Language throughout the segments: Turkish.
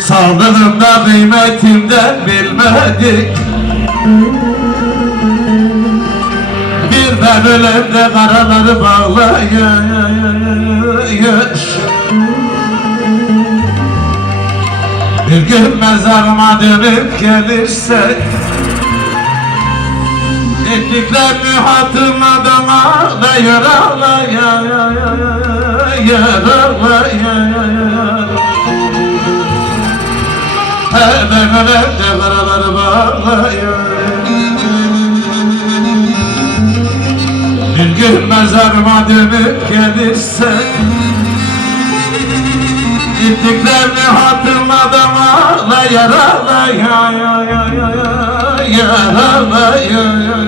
Saldırımda kıymetimden bilmedik. Bir ben ölemde karaları bağlayış. Bir gün mezarıma dönüp gelirsek Ettiklerini hatırladım ağla yarala ya ya ya ya yarala ya ya ya Hemen ölemde karaları bağlayın Bir gün mezarıma dönüp gelirsen Gittiklerini hatırladım ağla yarala ya ya ya ya ya Yarala ya ya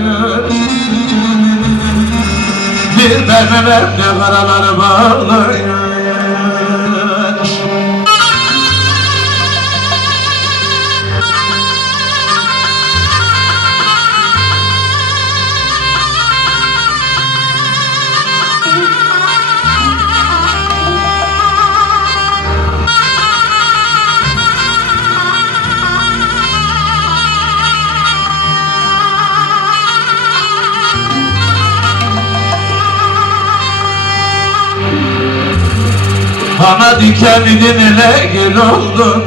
ben ölemde karaları bağlayın Bana diken idin ele gel oldun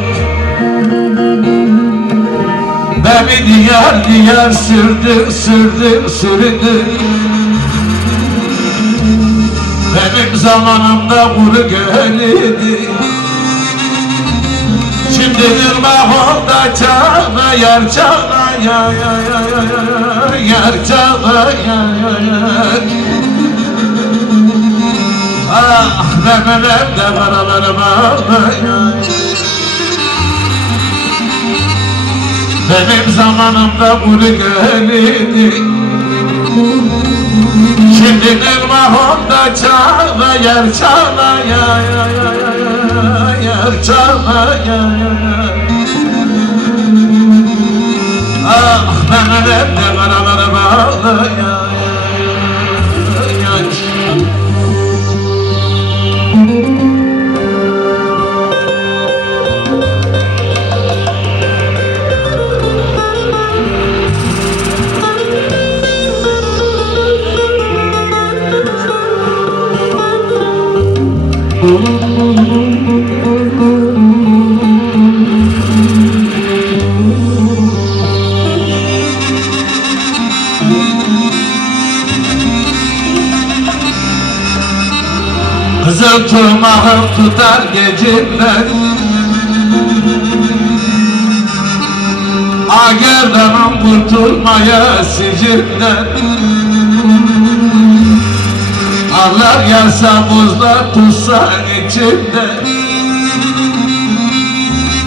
Beni diyar diyar sürdün sürdün sürdün Benim zamanımda kuru gölüydü Şimdi ırmak olda çağla yar çağla ya ya ya ya Yar çağla ya ya ya Ah memelemde paraları bağlayan Benim zamanımda kuru gölüydü Şimdi ırmak onda çağla yer çağla ya ya ya ya ya Yer ya ya ya. Ah memelemde paraları bağlayan Kızıl tırmağım tutar gecimden Agerdanım kurtulmaya sicimden Arlar yasa buzlar tutsan içimde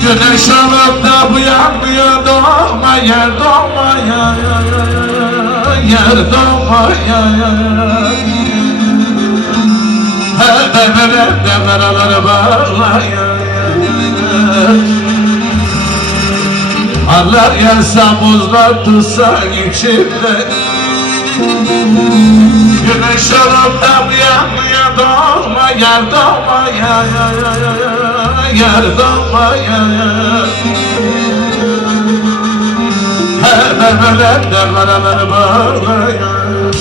Güneş olup da uyanmıyor doğma yer doğma ya ya ya Yer. Doğma ya ya ya karaları bağlayan Arlar yansa buzlar tutsa içimde Güneş olup da yanmaya doğma Yer doğma ya Yer doğma ya Bebelerle karaları bağlayan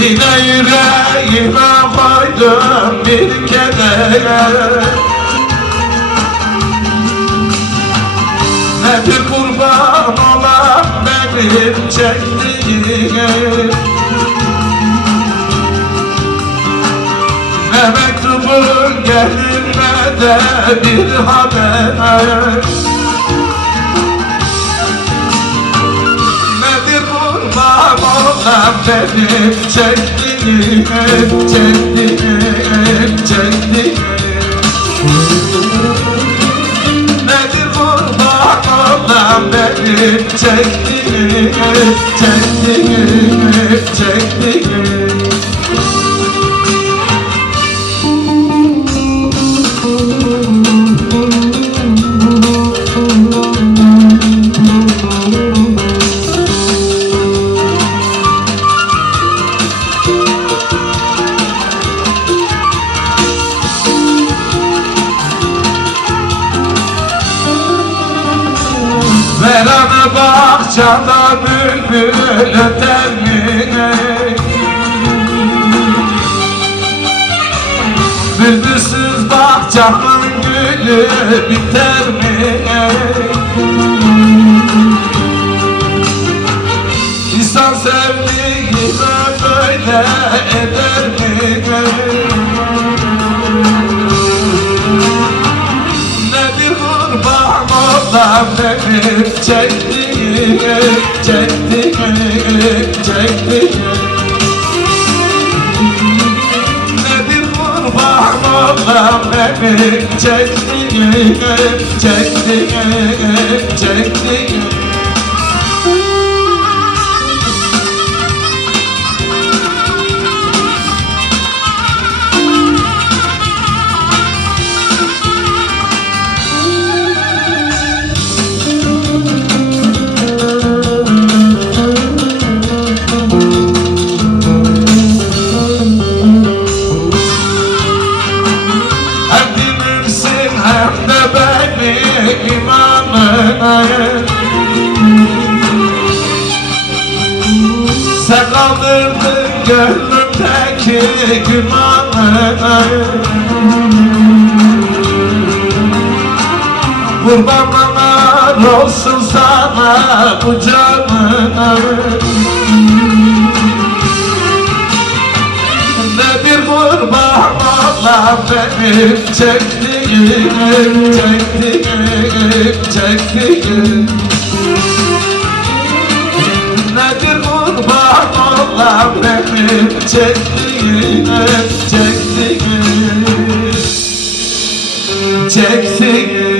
Yine yüreğime koydum bir kere Nedir kurban olan benim çektiğim Ne mektubun gelir ne de bir haber. Nedir kurban olan benim çektiğim Çektiğim, çektiğim olan benim çektiğim bahçada bülbül öter mi? Bülbülsüz bahçamın gülü biter mi? İnsan sevdiğine böyle eder mi? Nedir kurban olan benim çektiğim, çektiğim, çektiğim Nedir kurban olan benim çektiğim, çektiğim, çektiğim imanına Sen kaldırdın gönlümdeki gümanı Kurbanlar olsun sana bu canına Nedir kurban olan benim çektiğim, çektiğim, çektiğim Nedir kurban olan benim çektiğim, çektiğim, çektiğim